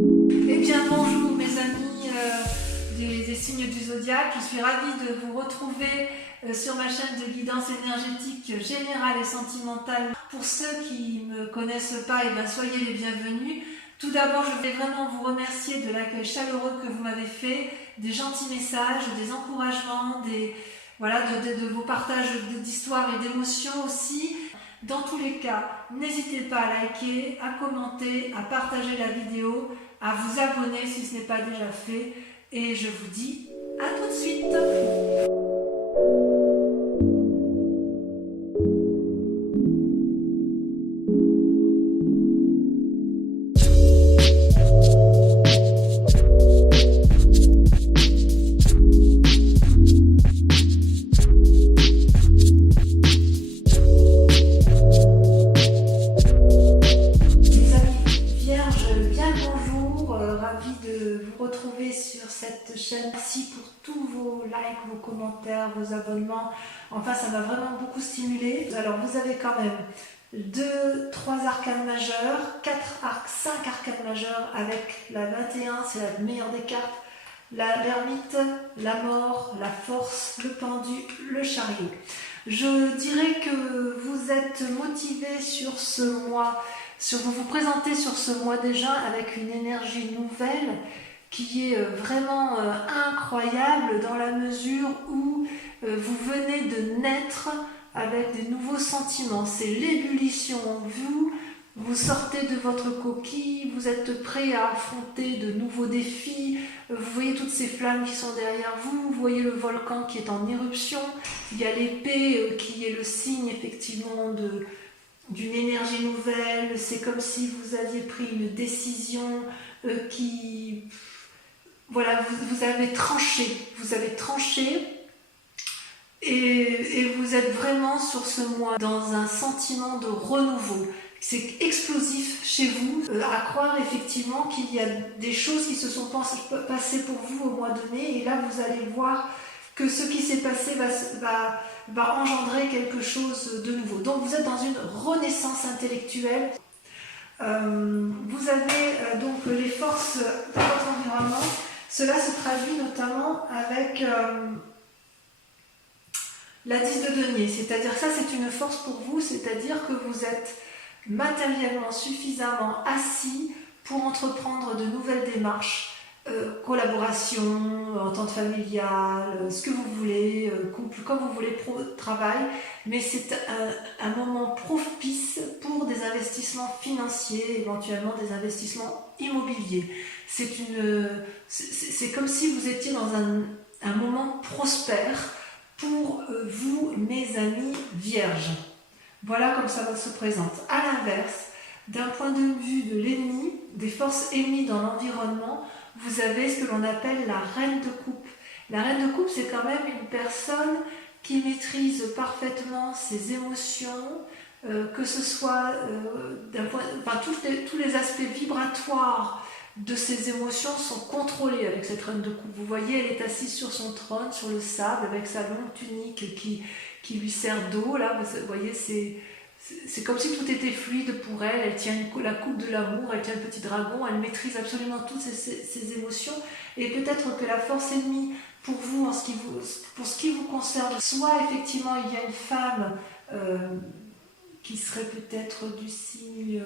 Eh bien bonjour mes amis des signes du zodiaque, je suis ravie de vous retrouver sur ma chaîne de guidance énergétique générale et sentimentale. Pour ceux qui ne me connaissent pas, eh bien, soyez les bienvenus. Tout d'abord, je voulais vraiment vous remercier de l'accueil chaleureux que vous m'avez fait, des gentils messages, des encouragements, de vos partages d'histoires et d'émotions aussi. Dans tous les cas, n'hésitez pas à liker, à commenter, à partager la vidéo, à vous abonner si ce n'est pas déjà fait. Et je vous dis à tout de suite. Ravie de vous retrouver sur cette chaîne. Merci pour tous vos likes, vos commentaires, vos abonnements. Enfin, ça m'a vraiment beaucoup stimulé. Alors, vous avez quand même 3 arcanes majeures, 5 arcanes majeures avec la 21, c'est la meilleure des cartes. L'ermite, la mort, la force, le pendu, le chariot. Je dirais que vous êtes motivé sur ce mois. Vous vous présentez sur ce mois déjà avec une énergie nouvelle qui est vraiment incroyable dans la mesure où vous venez de naître avec des nouveaux sentiments. C'est l'ébullition en vous. Vous sortez de votre coquille, vous êtes prêt à affronter de nouveaux défis, vous voyez toutes ces flammes qui sont derrière vous, vous voyez le volcan qui est en éruption, il y a l'épée qui est le signe effectivement d'une énergie nouvelle, c'est comme si vous aviez pris une décision Voilà, vous avez tranché et vous êtes vraiment sur ce mois dans un sentiment de renouveau. C'est explosif chez vous, à croire effectivement qu'il y a des choses qui se sont passées pour vous au mois donné, et là vous allez voir que ce qui s'est passé va engendrer quelque chose de nouveau. Donc vous êtes dans une renaissance intellectuelle. Vous avez donc les forces de votre environnement. Cela se traduit notamment avec la 10 de denier, c'est-à-dire ça c'est une force pour vous, c'est-à-dire que vous êtes matériellement suffisamment assis pour entreprendre de nouvelles démarches, collaboration, entente familiale, ce que vous voulez, couple, comme vous voulez, travail, mais c'est un moment propice pour des investissements financiers, éventuellement des investissements immobiliers. C'est comme si vous étiez dans un moment prospère pour vous, mes amis vierges. Voilà comme ça se présente. À l'inverse, d'un point de vue de l'ennemi, des forces ennemies dans l'environnement, vous avez ce que l'on appelle la reine de coupe. La reine de coupe, c'est quand même une personne qui maîtrise parfaitement ses émotions, que ce soit tous les aspects vibratoires de ses émotions sont contrôlés avec cette reine de coupe. Vous voyez, elle est assise sur son trône, sur le sable, avec sa longue tunique qui lui sert d'eau. Là, vous voyez, c'est comme si tout était fluide pour elle. Elle tient la coupe de l'amour, elle tient le petit dragon, elle maîtrise absolument toutes ses émotions. Et peut-être que la force ennemie pour vous, pour ce qui vous concerne, soit effectivement il y a une femme qui serait peut-être du signe...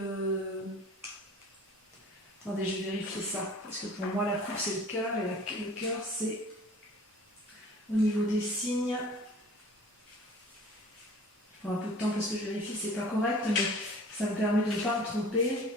Attendez, je vais vérifier ça, parce que pour moi la coupe c'est le cœur, et le cœur c'est au niveau des signes. Je prends un peu de temps parce que je vérifie, c'est pas correct, mais ça me permet de ne pas me tromper.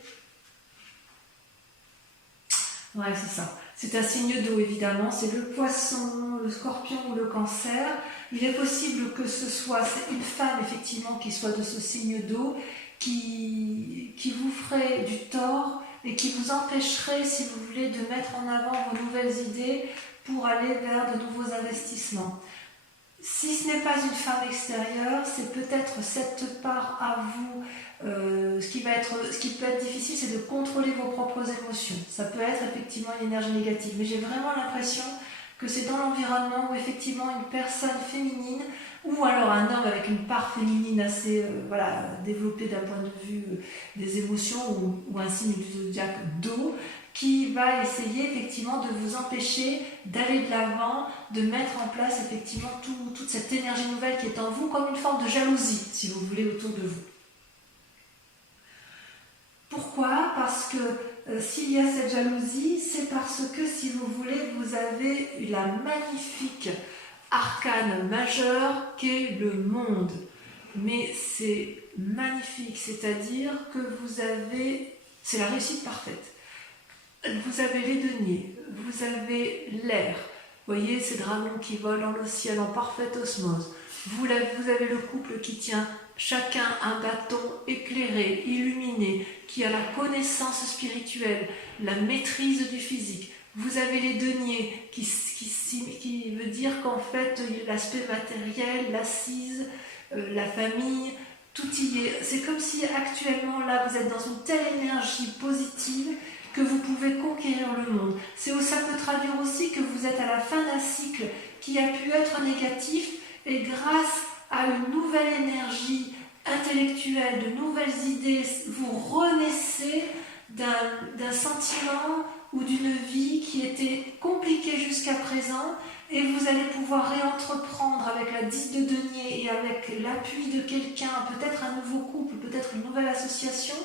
Ouais, c'est ça. C'est un signe d'eau évidemment, c'est le poisson, le scorpion ou le cancer. Il est possible que ce soit une femme effectivement qui soit de ce signe d'eau, qui vous ferait du tort et qui vous empêcherait, si vous voulez, de mettre en avant vos nouvelles idées pour aller vers de nouveaux investissements. Si ce n'est pas une femme extérieure, c'est peut-être cette part à vous. Ce qui peut être difficile, c'est de contrôler vos propres émotions. Ça peut être effectivement une énergie négative, mais j'ai vraiment l'impression que c'est dans l'environnement où effectivement une personne féminine, ou alors un homme avec une part féminine assez développée d'un point de vue des émotions, ou un signe du zodiaque d'eau, qui va essayer effectivement de vous empêcher d'aller de l'avant, de mettre en place effectivement toute cette énergie nouvelle qui est en vous, comme une forme de jalousie, si vous voulez, autour de vous. Pourquoi? Parce que s'il y a cette jalousie, c'est parce que, si vous voulez, vous avez la magnifique arcane majeure qu'est le monde. Mais c'est magnifique, c'est-à-dire que vous avez, c'est la réussite parfaite. Vous avez les deniers, vous avez l'air, vous voyez ces dragons qui volent dans le ciel en parfaite osmose. Vous avez le couple qui tient chacun un bâton éclairé, illuminé, qui a la connaissance spirituelle, la maîtrise du physique. Vous avez les deniers qui veut dire qu'en fait l'aspect matériel, l'assise, la famille, tout y est. C'est comme si actuellement là vous êtes dans une telle énergie positive que vous pouvez conquérir le monde. Ça peut traduire aussi que vous êtes à la fin d'un cycle qui a pu être négatif, et grâce à une nouvelle énergie intellectuelle, de nouvelles idées, vous renaissez d'un sentiment ou d'une vie qui était compliquée jusqu'à présent, et vous allez pouvoir réentreprendre avec la 10 de denier et avec l'appui de quelqu'un, peut-être un nouveau couple, peut-être une nouvelle association.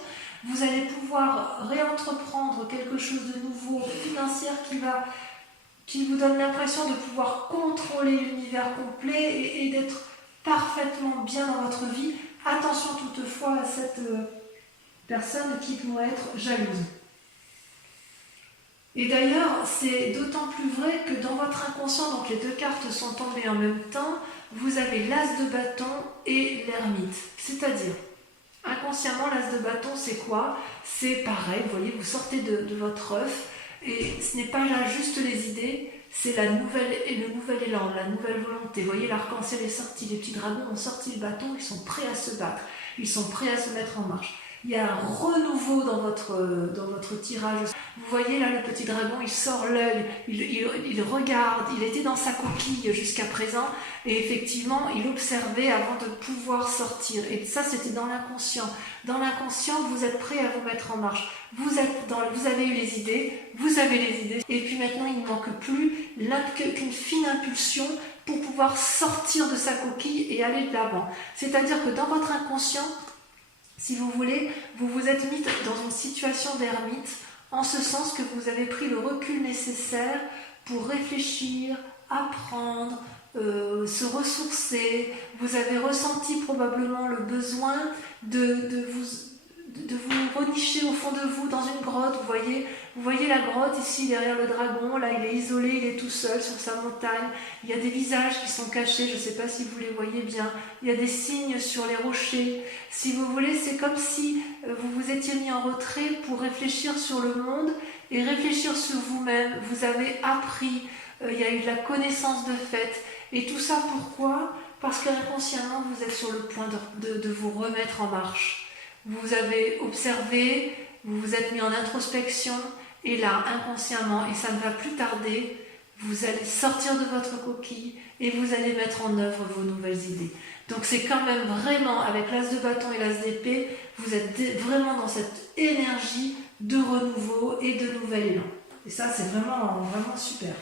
Vous allez pouvoir réentreprendre quelque chose de nouveau, financier, qui vous donne l'impression de pouvoir contrôler l'univers complet et d'être parfaitement bien dans votre vie. Attention toutefois à cette personne qui pourrait être jalouse. Et d'ailleurs, c'est d'autant plus vrai que dans votre inconscient, donc les deux cartes sont tombées en même temps, vous avez l'as de bâton et l'ermite. C'est-à-dire, inconsciemment, l'as de bâton, c'est quoi? C'est pareil, vous voyez, vous sortez de votre œuf, et ce n'est pas là juste les idées, c'est le nouvel élan, la nouvelle volonté. Vous voyez, l'arc-en-ciel est sorti, les petits dragons ont sorti le bâton, ils sont prêts à se battre, ils sont prêts à se mettre en marche. Il y a un renouveau dans votre tirage. Vous voyez là, le petit dragon, il sort l'œil, il regarde, il était dans sa coquille jusqu'à présent, et effectivement, il observait avant de pouvoir sortir. Et ça, c'était dans l'inconscient. Dans l'inconscient, vous êtes prêt à vous mettre en marche. Vous avez eu les idées, vous avez les idées, et puis maintenant, il ne manque plus qu'une fine impulsion pour pouvoir sortir de sa coquille et aller de l'avant. C'est-à-dire que dans votre inconscient, si vous voulez, vous vous êtes mis dans une situation d'ermite, en ce sens que vous avez pris le recul nécessaire pour réfléchir, apprendre, se ressourcer. Vous avez ressenti probablement le besoin de vous renicher au fond de vous dans une grotte. Vous voyez la grotte ici derrière le dragon, là il est isolé, il est tout seul sur sa montagne. Il y a des visages qui sont cachés, je ne sais pas si vous les voyez bien. Il y a des signes sur les rochers. Si vous voulez, c'est comme si vous vous étiez mis en retrait pour réfléchir sur le monde et réfléchir sur vous-même. Vous avez appris, il y a eu de la connaissance de fait. Et tout ça pourquoi? Parce qu'inconsciemment vous êtes sur le point de vous remettre en marche. Vous avez observé, vous vous êtes mis en introspection, et là, inconsciemment, et ça ne va plus tarder, vous allez sortir de votre coquille et vous allez mettre en œuvre vos nouvelles idées. Donc c'est quand même vraiment, avec l'as de bâton et l'as d'épée, vous êtes vraiment dans cette énergie de renouveau et de nouvel élan. Et ça, c'est vraiment, vraiment super.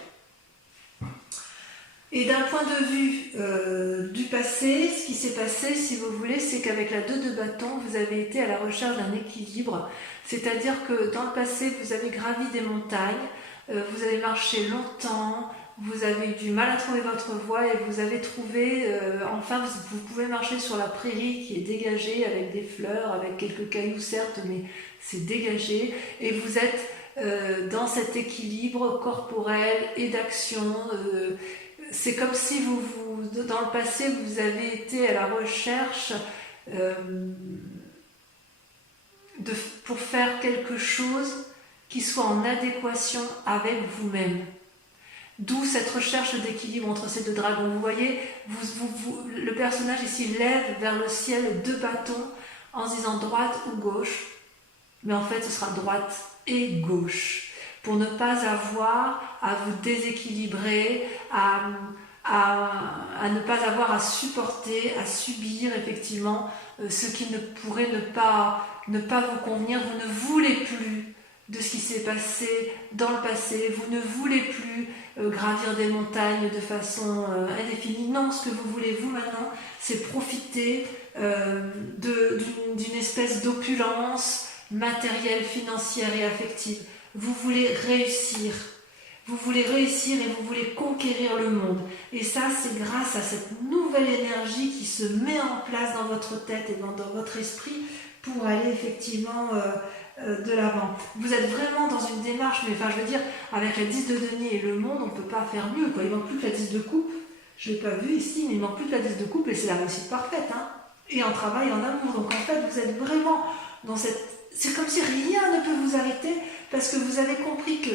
Et d'un point de vue du passé, ce qui s'est passé, si vous voulez, c'est qu'avec la 2 de bâton, vous avez été à la recherche d'un équilibre. C'est-à-dire que dans le passé, vous avez gravi des montagnes, vous avez marché longtemps, vous avez eu du mal à trouver votre voie et vous avez trouvé, enfin, vous pouvez marcher sur la prairie qui est dégagée avec des fleurs, avec quelques cailloux certes, mais c'est dégagé. Et vous êtes dans cet équilibre corporel et d'action. C'est comme si dans le passé, vous avez été à la recherche pour faire quelque chose qui soit en adéquation avec vous-même. D'où cette recherche d'équilibre entre ces deux dragons. Vous voyez, le personnage ici lève vers le ciel 2 bâtons en se disant droite ou gauche, mais en fait ce sera droite et gauche. Pour ne pas avoir à vous déséquilibrer, à ne pas avoir à supporter, à subir effectivement ce qui ne pourrait ne pas vous convenir. Vous ne voulez plus de ce qui s'est passé dans le passé. Vous ne voulez plus gravir des montagnes de façon indéfinie. Non, ce que vous voulez, vous, maintenant, c'est profiter d'une espèce d'opulence matérielle, financière et affective. Vous voulez réussir. Vous voulez réussir et vous voulez conquérir le monde. Et ça, c'est grâce à cette nouvelle énergie qui se met en place dans votre tête et dans votre esprit pour aller effectivement de l'avant. Vous êtes vraiment dans une démarche, mais enfin je veux dire, avec la 10 de denier et le monde, on ne peut pas faire mieux, quoi. Il ne manque plus que la 10 de coupe. Je ne l'ai pas vu ici, mais il ne manque plus que la 10 de coupe et c'est la réussite parfaite. Hein. Et en travail, en amour. Donc en fait, vous êtes vraiment dans cette... C'est comme si rien ne peut vous arrêter parce que vous avez compris que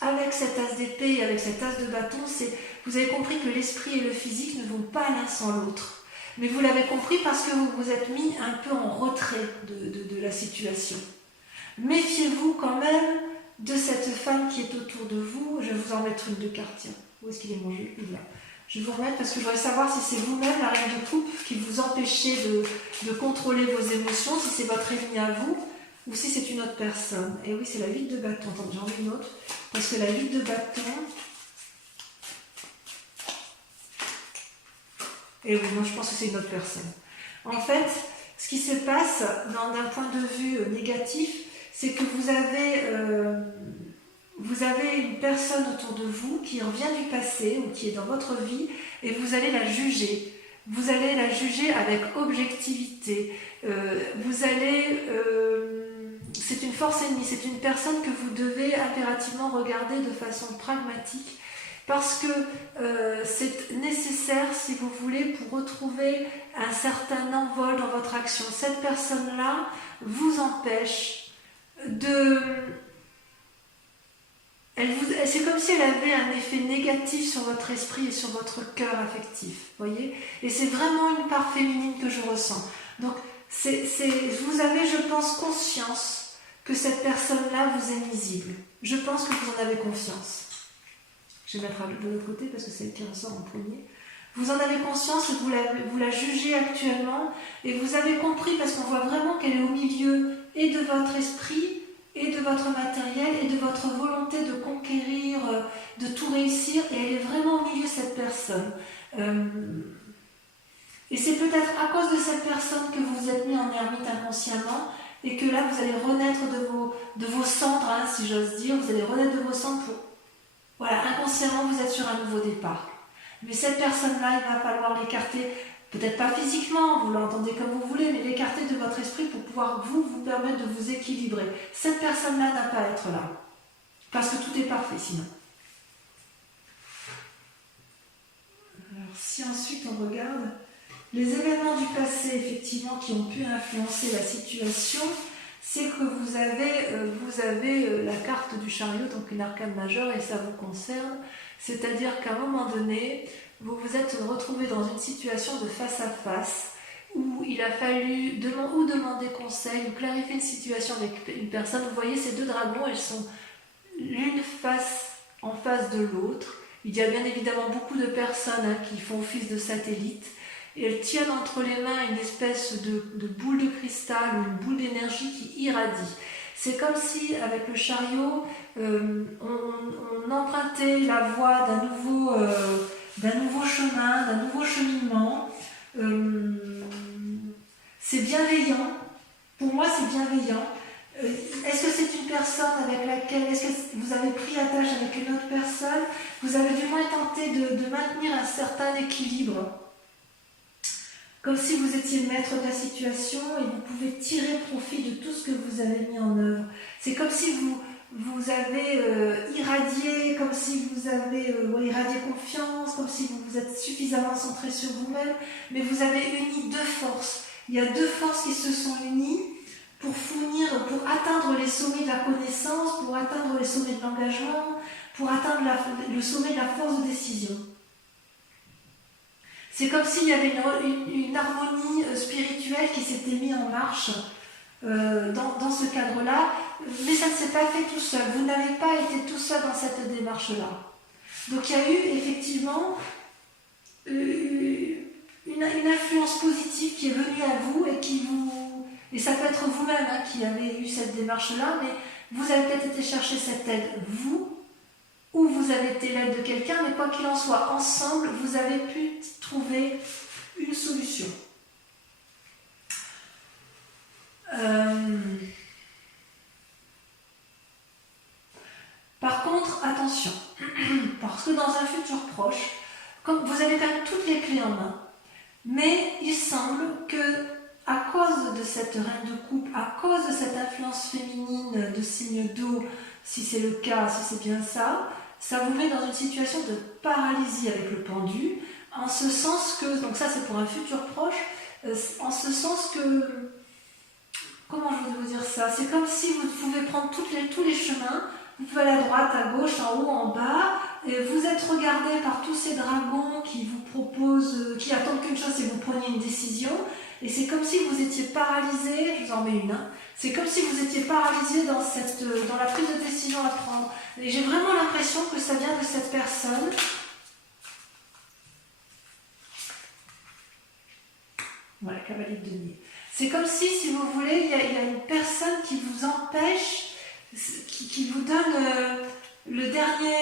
avec cet as d'épée et avec cet as de bâton, vous avez compris que l'esprit et le physique ne vont pas l'un sans l'autre. Mais vous l'avez compris parce que vous vous êtes mis un peu en retrait de la situation. Méfiez-vous quand même de cette femme qui est autour de vous. Je vais vous en mettre une de cartes. Tiens, où est-ce qu'il est mon jeu? Il est là. Je vais vous remettre parce que je voudrais savoir si c'est vous-même, la reine de coupe, qui vous empêchez de contrôler vos émotions, si c'est votre ennemi à vous, ou si c'est une autre personne. Et oui, c'est la 8 de bâton. Attendez, j'en ai une autre. Parce que la 8 de bâton... Et oui, non, je pense que c'est une autre personne. En fait, ce qui se passe d'un point de vue négatif, c'est que vous avez une personne autour de vous qui revient du passé ou qui est dans votre vie et vous allez la juger. Vous allez la juger avec objectivité. C'est une force ennemie, c'est une personne que vous devez impérativement regarder de façon pragmatique parce que c'est nécessaire si vous voulez pour retrouver un certain envol dans votre action. Cette personne-là vous empêche de... C'est comme si elle avait un effet négatif sur votre esprit et sur votre cœur affectif, voyez. Et c'est vraiment une part féminine que je ressens. Donc, vous avez, je pense, conscience que cette personne-là vous est nuisible. Je pense que vous en avez conscience. Je vais mettre de l'autre côté parce que c'est elle qui ressort en premier. Vous en avez conscience que vous la jugez actuellement et vous avez compris parce qu'on voit vraiment qu'elle est au milieu et de votre esprit et de votre matériel et de votre volonté de conquérir, de tout réussir, et elle est vraiment au milieu de cette personne. Et c'est peut-être à cause de cette personne que vous vous êtes mis en ermite inconsciemment, et que là vous allez renaître de vos cendres, hein, si j'ose dire, vous allez renaître de vos cendres pour... Voilà, inconsciemment vous êtes sur un nouveau départ. Mais cette personne-là, il va falloir l'écarter, peut-être pas physiquement, vous l'entendez comme vous voulez, mais l'écarter de votre esprit pour pouvoir vous permettre de vous équilibrer. Cette personne-là n'a pas à être là, parce que tout est parfait sinon. Alors, si ensuite on regarde les événements du passé, effectivement, qui ont pu influencer la situation, c'est que vous avez la carte du chariot, donc une arcane majeure, et ça vous concerne. C'est-à-dire qu'à un moment donné, vous vous êtes retrouvé dans une situation de face à face où il a fallu demander conseil ou clarifier une situation avec une personne. Vous voyez ces deux dragons, elles sont l'une en face de l'autre. Il y a bien évidemment beaucoup de personnes qui font office de satellite et elles tiennent entre les mains une espèce de boule de cristal ou une boule d'énergie qui irradie. C'est comme si, avec le chariot, on empruntait la voie d'un nouveau chemin, d'un nouveau cheminement. C'est bienveillant. Pour moi, c'est bienveillant. Est-ce que c'est une personne avec laquelle... Est-ce que vous avez pris attache avec une autre personne? Vous avez du moins tenté de maintenir un certain équilibre. Comme si vous étiez le maître de la situation et vous pouvez tirer profit de tout ce que vous avez mis en œuvre. C'est comme si vous avez irradié, comme si vous avez irradié confiance, comme si vous vous êtes suffisamment centré sur vous-même, mais vous avez uni deux forces. Il y a deux forces qui se sont unies pour atteindre les sommets de la connaissance, pour atteindre les sommets de l'engagement, pour atteindre le sommet de la force de décision. C'est comme s'il y avait une harmonie spirituelle qui s'était mise en marche dans ce cadre-là, mais ça ne s'est pas fait tout seul. Vous n'avez pas été tout seul dans cette démarche-là. Donc il y a eu effectivement une influence positive qui est venue à vous et ça peut être vous-même qui avez eu cette démarche-là, mais Vous avez peut-être été chercher cette aide, vous, ou vous avez été l'aide de quelqu'un, mais quoi qu'il en soit, ensemble, vous avez pu trouver une solution. Par contre, attention, parce que dans un futur proche, comme vous avez quand même toutes les clés en main, mais il semble que, à cause de cette reine de coupe, à cause de cette influence féminine de signe d'eau, si c'est le cas, si c'est bien ça, ça vous met dans une situation de paralysie avec le pendu, en ce sens que, donc ça c'est pour un futur proche, en ce sens que, comment je vais vous dire ça, c'est comme si vous pouvez prendre tous les chemins, vous pouvez aller à droite, à gauche, en haut, en bas, et vous êtes regardé par tous ces dragons qui vous proposent, qui attendent qu'une chose, c'est que vous preniez une décision, et c'est comme si vous étiez paralysé, je vous en mets une, hein, c'est comme si vous étiez paralysé dans la prise de décision à prendre. Et j'ai vraiment l'impression que ça vient de cette personne. Voilà, cavalier de denier. C'est comme si vous voulez, il y a une personne qui vous empêche, qui vous donne le dernier,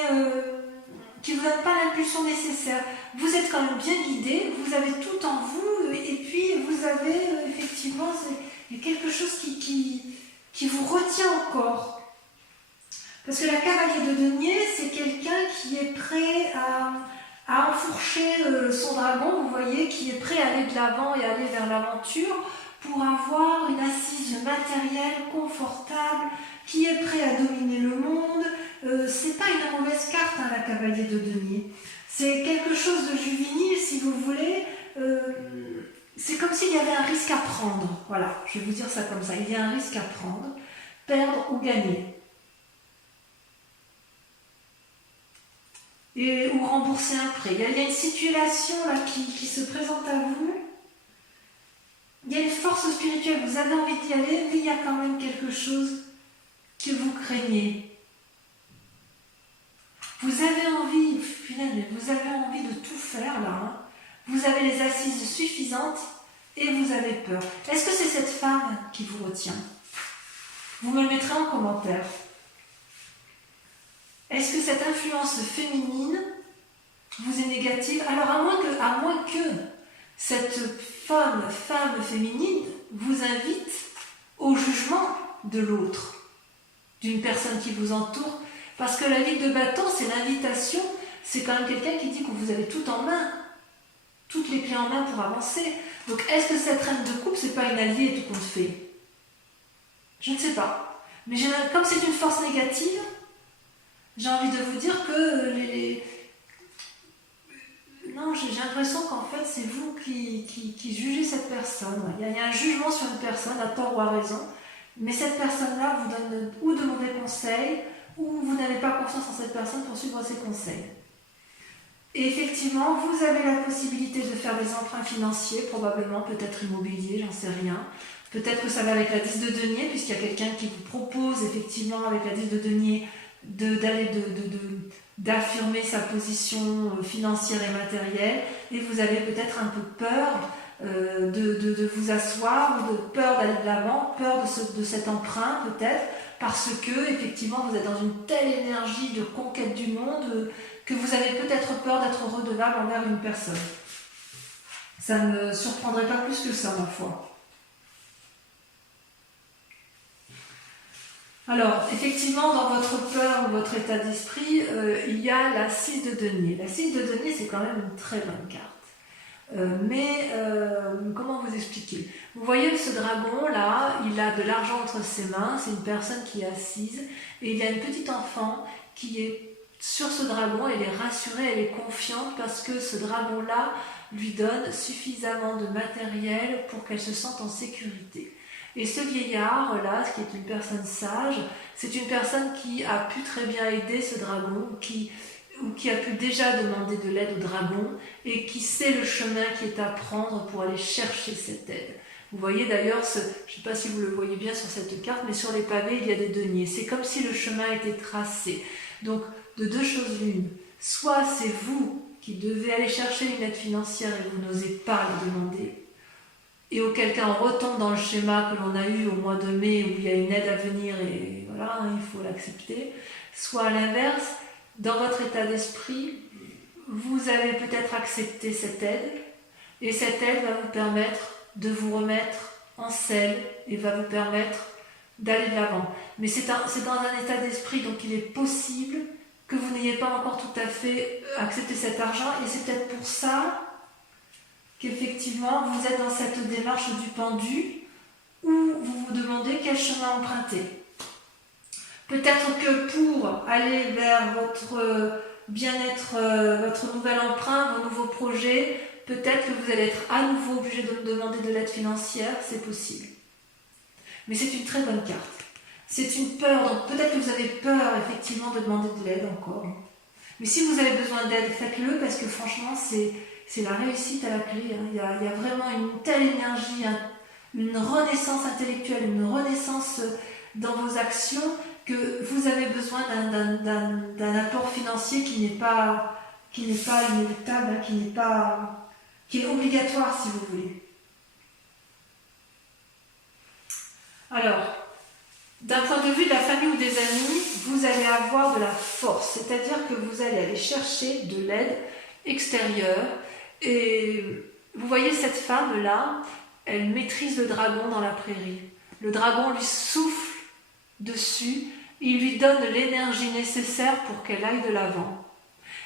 qui ne vous donne pas l'impulsion nécessaire. Vous êtes quand même bien guidé, vous avez tout en vous, et puis vous avez effectivement, il y a quelque chose qui vous retient encore. Parce que la cavalier de denier, c'est quelqu'un qui est prêt à enfourcher son dragon, vous voyez, qui est prêt à aller de l'avant et aller vers l'aventure pour avoir une assise matérielle confortable, qui est prêt à dominer le monde. C'est pas une mauvaise carte, hein, la cavalier de denier. C'est quelque chose de juvénile, si vous voulez. C'est comme s'il y avait un risque à prendre. Voilà, je vais vous dire ça comme ça. Il y a un risque à prendre, perdre ou gagner. Ou rembourser un prêt. Il y a une situation là qui se présente à vous. Il y a une force spirituelle, vous avez envie d'y aller, mais il y a quand même quelque chose que vous craignez. Vous avez envie, finalement, vous avez envie de tout faire là. Hein. Vous avez les assises suffisantes et vous avez peur. Est-ce que c'est cette femme qui vous retient? Vous me le mettrez en commentaire. Est-ce que cette influence féminine vous est négative? Alors à moins que cette femme féminine vous invite au jugement de l'autre, d'une personne qui vous entoure, parce que la ligue de bâton, c'est l'invitation, c'est quand même quelqu'un qui dit que vous avez tout en main, toutes les clés en main pour avancer. Donc est-ce que cette reine de coupe, c'est pas une alliée tout compte fait? Je ne sais pas. Mais comme c'est une force négative, j'ai envie de vous dire que non, j'ai l'impression qu'en fait, c'est vous qui jugez cette personne. Il y a un jugement sur une personne, à tort ou à raison, mais cette personne-là vous donne ou de mauvais conseils, ou vous n'avez pas confiance en cette personne pour suivre ses conseils. Et effectivement, vous avez la possibilité de faire des emprunts financiers, probablement, peut-être immobilier, j'en sais rien. Peut-être que ça va avec la 10 de denier, puisqu'il y a quelqu'un qui vous propose, effectivement, avec la 10 de denier, d'affirmer sa position financière et matérielle, et vous avez peut-être un peu peur de vous asseoir, ou de peur d'aller de l'avant, peur de cet emprunt peut-être, parce que effectivement vous êtes dans une telle énergie de conquête du monde que vous avez peut-être peur d'être redevable envers une personne. Ça ne me surprendrait pas plus que ça, ma foi. Alors, effectivement, dans votre peur ou votre état d'esprit, il y a la 6 de denier. La 6 de denier, c'est quand même une très bonne carte. Comment vous expliquer? Vous voyez ce dragon-là, il a de l'argent entre ses mains, c'est une personne qui est assise, et il y a une petite enfant qui est sur ce dragon, elle est rassurée, elle est confiante, parce que ce dragon-là lui donne suffisamment de matériel pour qu'elle se sente en sécurité. Et ce vieillard-là, qui est une personne sage, c'est une personne qui a pu très bien aider ce dragon, qui a pu déjà demander de l'aide au dragon, et qui sait le chemin qui est à prendre pour aller chercher cette aide. Vous voyez d'ailleurs, je ne sais pas si vous le voyez bien sur cette carte, mais sur les pavés, il y a des deniers. C'est comme si le chemin était tracé. Donc, de deux choses l'une. Soit c'est vous qui devez aller chercher une aide financière et vous n'osez pas le demander, et auquel cas on retombe dans le schéma que l'on a eu au mois de mai où il y a une aide à venir et voilà, hein, il faut l'accepter. Soit à l'inverse, dans votre état d'esprit, vous avez peut-être accepté cette aide, et cette aide va vous permettre de vous remettre en selle et va vous permettre d'aller de l'avant. Mais c'est dans un état d'esprit, donc il est possible que vous n'ayez pas encore tout à fait accepté cet argent, et c'est peut-être pour ça qu'effectivement vous êtes dans cette démarche du pendu, où vous vous demandez quel chemin emprunter. Peut-être que pour aller vers votre bien-être, votre nouvel emprunt, vos nouveaux projets, peut-être que vous allez être à nouveau obligé de me demander de l'aide financière, c'est possible. Mais c'est une très bonne carte. C'est une peur, donc peut-être que vous avez peur effectivement de demander de l'aide encore. Mais si vous avez besoin d'aide, faites-le, parce que franchement, c'est la réussite à la clé. Hein. Il y a vraiment une telle énergie, une renaissance intellectuelle, une renaissance dans vos actions, que vous avez besoin d'un apport financier qui n'est pas inéluctable, hein, qui est obligatoire si vous voulez. Alors, d'un point de vue de la famille ou des amis, vous allez avoir de la force, c'est-à-dire que vous allez aller chercher de l'aide extérieure. Et vous voyez cette femme-là, elle maîtrise le dragon dans la prairie. Le dragon lui souffle dessus, il lui donne l'énergie nécessaire pour qu'elle aille de l'avant.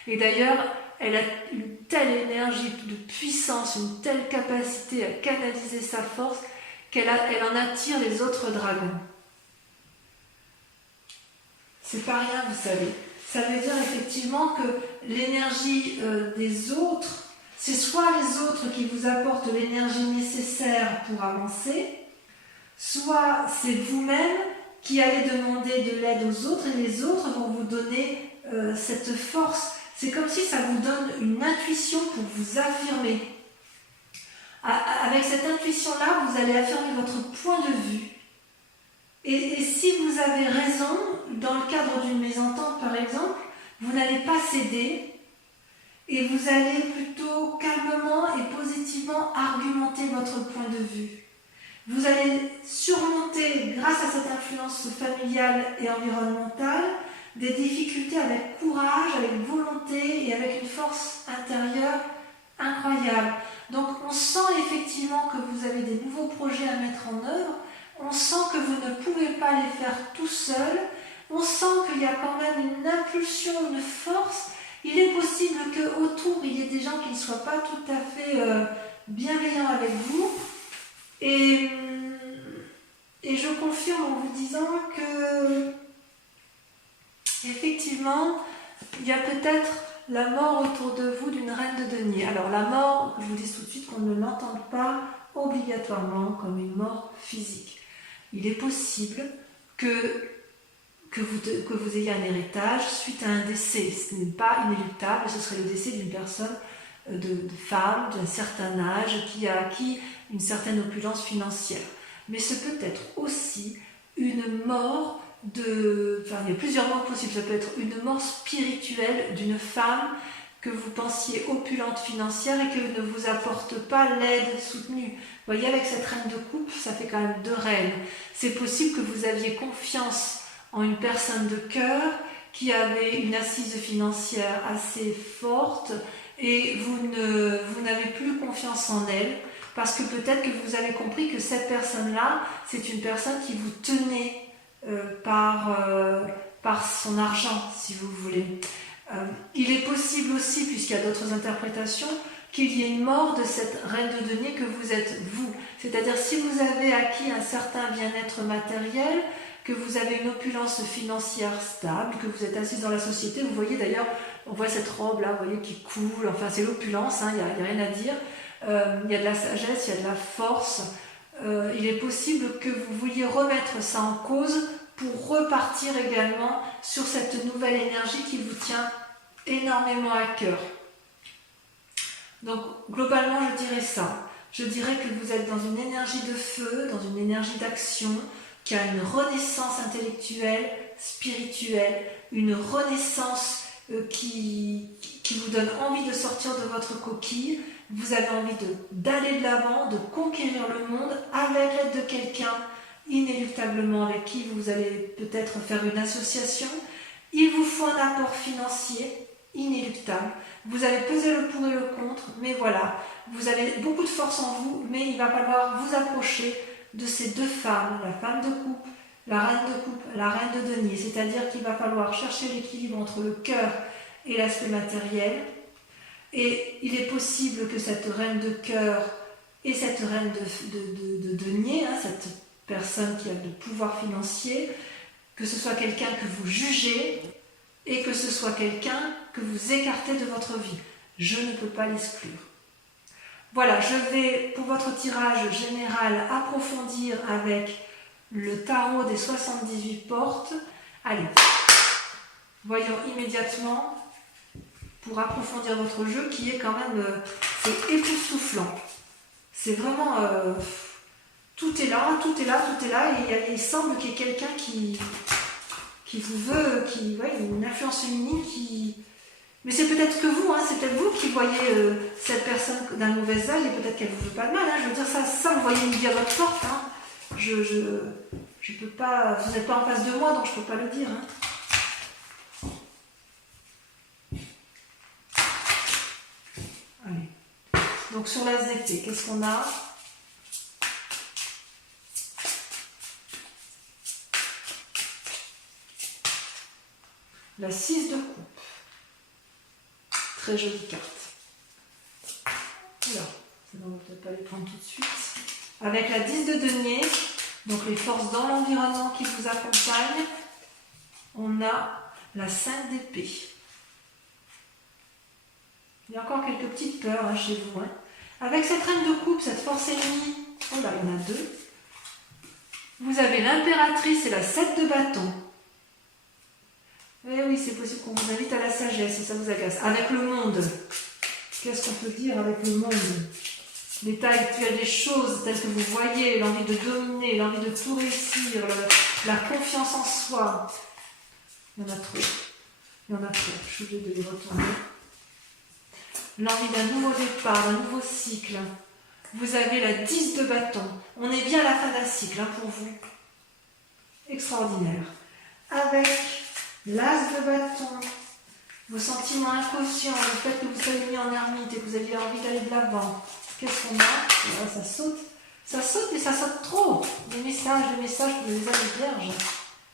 Et d'ailleurs, elle a une telle énergie de puissance, une telle capacité à canaliser sa force qu'elle en attire les autres dragons. C'est pas rien, vous savez. Ça veut dire effectivement que l'énergie des autres, c'est soit les autres qui vous apportent l'énergie nécessaire pour avancer, soit c'est vous-même qui allez demander de l'aide aux autres, et les autres vont vous donner cette force. C'est comme si ça vous donne une intuition pour vous affirmer. Avec cette intuition-là, vous allez affirmer votre point de vue. Et si vous avez raison, dans le cadre d'une mésentente par exemple, vous n'allez pas céder et vous allez plutôt calmement et positivement argumenter votre point de vue. Vous allez surmonter, grâce à cette influence familiale et environnementale, des difficultés avec courage, avec volonté et avec une force intérieure incroyable. Donc on sent effectivement que vous avez des nouveaux projets à mettre en œuvre, on sent que vous ne pouvez pas les faire tout seul, on sent qu'il y a quand même une impulsion, une force. Il est possible qu'autour il y ait des gens qui ne soient pas tout à fait bienveillants avec vous. Et je confirme en vous disant que effectivement, il y a peut-être la mort autour de vous d'une reine de denier. Alors la mort, je vous dis tout de suite qu'on ne l'entende pas obligatoirement comme une mort physique. Il est possible que vous ayez un héritage suite à un décès. Ce n'est pas inéluctable, ce serait le décès d'une personne, de femme d'un certain âge qui a acquis une certaine opulence financière. Mais ce peut être aussi une mort il y a plusieurs morts possibles. Ça peut être une mort spirituelle d'une femme que vous pensiez opulente financière et que ne vous apporte pas l'aide soutenue. Vous voyez, avec cette reine de coupe, ça fait quand même 2 reines. C'est possible que vous aviez confiance en une personne de cœur qui avait une assise financière assez forte et vous n'avez plus confiance en elle parce que peut-être que vous avez compris que cette personne-là, c'est une personne qui vous tenait par son argent, si vous voulez. Il est possible aussi, puisqu'il y a d'autres interprétations, qu'il y ait une mort de cette reine de denier que vous êtes vous. C'est-à-dire si vous avez acquis un certain bien-être matériel, que vous avez une opulence financière stable, que vous êtes assise dans la société, vous voyez d'ailleurs, on voit cette robe-là, vous voyez, qui coule, enfin c'est l'opulence, hein, il n'y a rien à dire. Il y a de la sagesse, il y a de la force. Il est possible que vous vouliez remettre ça en cause pour repartir également sur cette nouvelle énergie qui vous tient énormément à cœur. Donc globalement je dirais ça. Je dirais que vous êtes dans une énergie de feu, dans une énergie d'action, qui a une renaissance intellectuelle, spirituelle, une renaissance qui vous donne envie de sortir de votre coquille. Vous avez envie d'aller de l'avant, de conquérir le monde avec l'aide de quelqu'un. inéluctablement, avec qui vous allez peut-être faire une association. Il vous faut un apport financier inéluctable. Vous allez peser le pour et le contre, mais voilà, vous avez beaucoup de force en vous, mais il va falloir vous approcher de ces deux femmes, la femme de coupe, la reine de coupe, la reine de denier. C'est-à-dire qu'il va falloir chercher l'équilibre entre le cœur et l'aspect matériel. Et il est possible que cette reine de cœur et cette reine de denier, hein, cette personne qui a de pouvoir financier, que ce soit quelqu'un que vous jugez et que ce soit quelqu'un que vous écartez de votre vie. Je ne peux pas l'exclure. Voilà, je vais pour votre tirage général approfondir avec le tarot des 78 portes. Allez, voyons immédiatement pour approfondir votre jeu qui est quand même c'est époustouflant. C'est vraiment tout est là, tout est là, tout est là et il semble qu'il y ait quelqu'un qui vous veut, ouais, une influence féminine qui... Mais c'est peut-être que vous, hein, c'est peut-être vous qui voyez cette personne d'un mauvais œil et peut-être qu'elle ne vous veut pas de mal. Hein. Je veux dire, ça vous voyez midi à votre porte. Hein. Je peux pas, vous n'êtes pas en face de moi, donc je ne peux pas le dire. Hein. Allez. Donc sur l'as d'épée, qu'est-ce qu'on a ? La 6 de coupe. Très jolie carte. Alors, on ne va peut-être pas les prendre tout de suite. Avec la 10 de denier, donc les forces dans l'environnement qui vous accompagnent, on a la 5 d'épée. Il y a encore quelques petites peurs hein, chez vous. Hein. Avec cette reine de coupe, cette force ennemie, oh là, il y en a deux. Vous avez l'impératrice et la 7 de bâton. Eh oui, c'est possible qu'on vous invite à la sagesse et ça vous agace. Avec le monde, qu'est-ce qu'on peut dire avec le monde ? L'état actuel des choses, tel que vous voyez, l'envie de dominer, l'envie de tout réussir, la confiance en soi. Il y en a trop. Il y en a trop. Je suis obligée de les retourner. L'envie d'un nouveau départ, d'un nouveau cycle. Vous avez la 10 de bâton. On est bien à la fin d'un cycle hein, pour vous. Extraordinaire. Avec l'as de bâton, vos sentiments inconscients, le fait que vous soyez mis en ermite et que vous aviez envie d'aller de l'avant. Qu'est-ce qu'on a ? Là, ça saute, mais ça saute trop. Des messages pour les âmes vierges.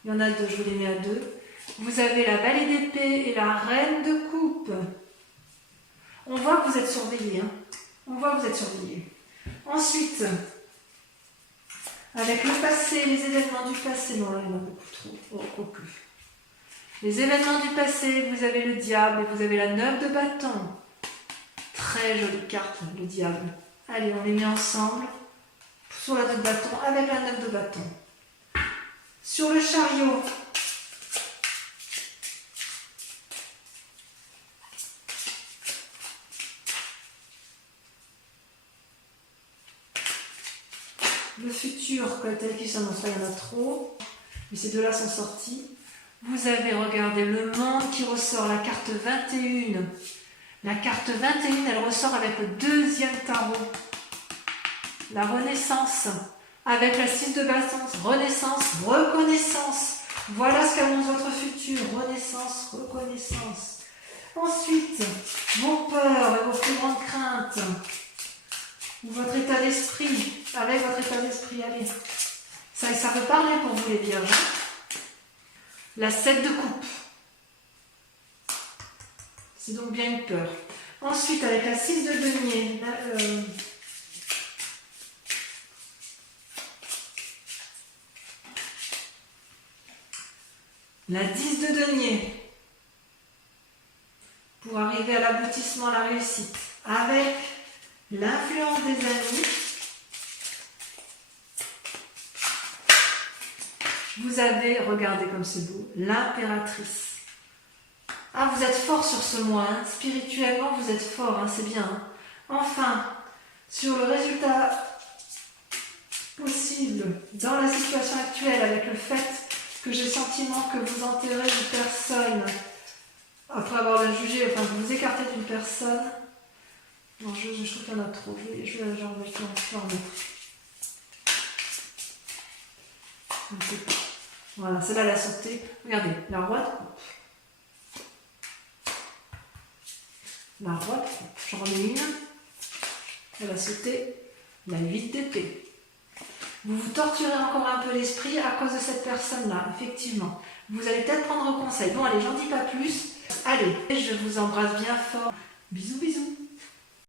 Il y en a deux, je vous les mets à deux. Vous avez la vallée d'épée et la reine de coupe. On voit que vous êtes surveillé. Hein. On voit que vous êtes surveillé. Ensuite, avec le passé, les événements du passé. Non, là, il y en a beaucoup trop. Oh, quoique. Les événements du passé, vous avez le diable et vous avez la 9 de bâton. Très jolie carte, le diable. Allez, on les met ensemble. Sur la 9 de bâton, avec la 9 de bâton. Sur le chariot. Le futur, tel qu'il s'annonce, là, il y en a trop. Mais ces deux-là sont sortis. Vous avez, regardé le monde qui ressort, la carte 21. La carte 21, elle ressort avec le deuxième tarot. La renaissance. Avec la 6 de bâton. Renaissance, reconnaissance. Voilà ce qu'annonce votre futur. Renaissance, reconnaissance. Ensuite, vos peurs et vos plus grandes craintes. Ou votre état d'esprit. Avec votre état d'esprit, allez. Ça peut parler pour vous les vierges. La 7 de coupe. C'est donc bien une peur. Ensuite, avec la 6 de denier, la 10 de denier, pour arriver à l'aboutissement, à la réussite. Avec l'influence des amis, vous avez, regardez comme c'est beau, l'impératrice. Ah, vous êtes fort sur ce mois, hein. Spirituellement, vous êtes fort, hein, c'est bien. Hein. Enfin, sur le résultat possible dans la situation actuelle, avec le fait que j'ai le sentiment que vous enterrez une personne, après avoir la jugé, enfin, que vous écartez d'une personne. Non, je trouve qu'il y en a trop. Je vais en mettre. Je ne sais pas. Voilà, celle-là, elle a sauté. Regardez, la droite. La droite, j'en remets une. Elle a sauté. La 8 d'épée. Vous vous torturez encore un peu l'esprit à cause de cette personne-là, effectivement. Vous allez peut-être prendre conseil. Bon, allez, j'en dis pas plus. Allez, je vous embrasse bien fort. Bisous, bisous.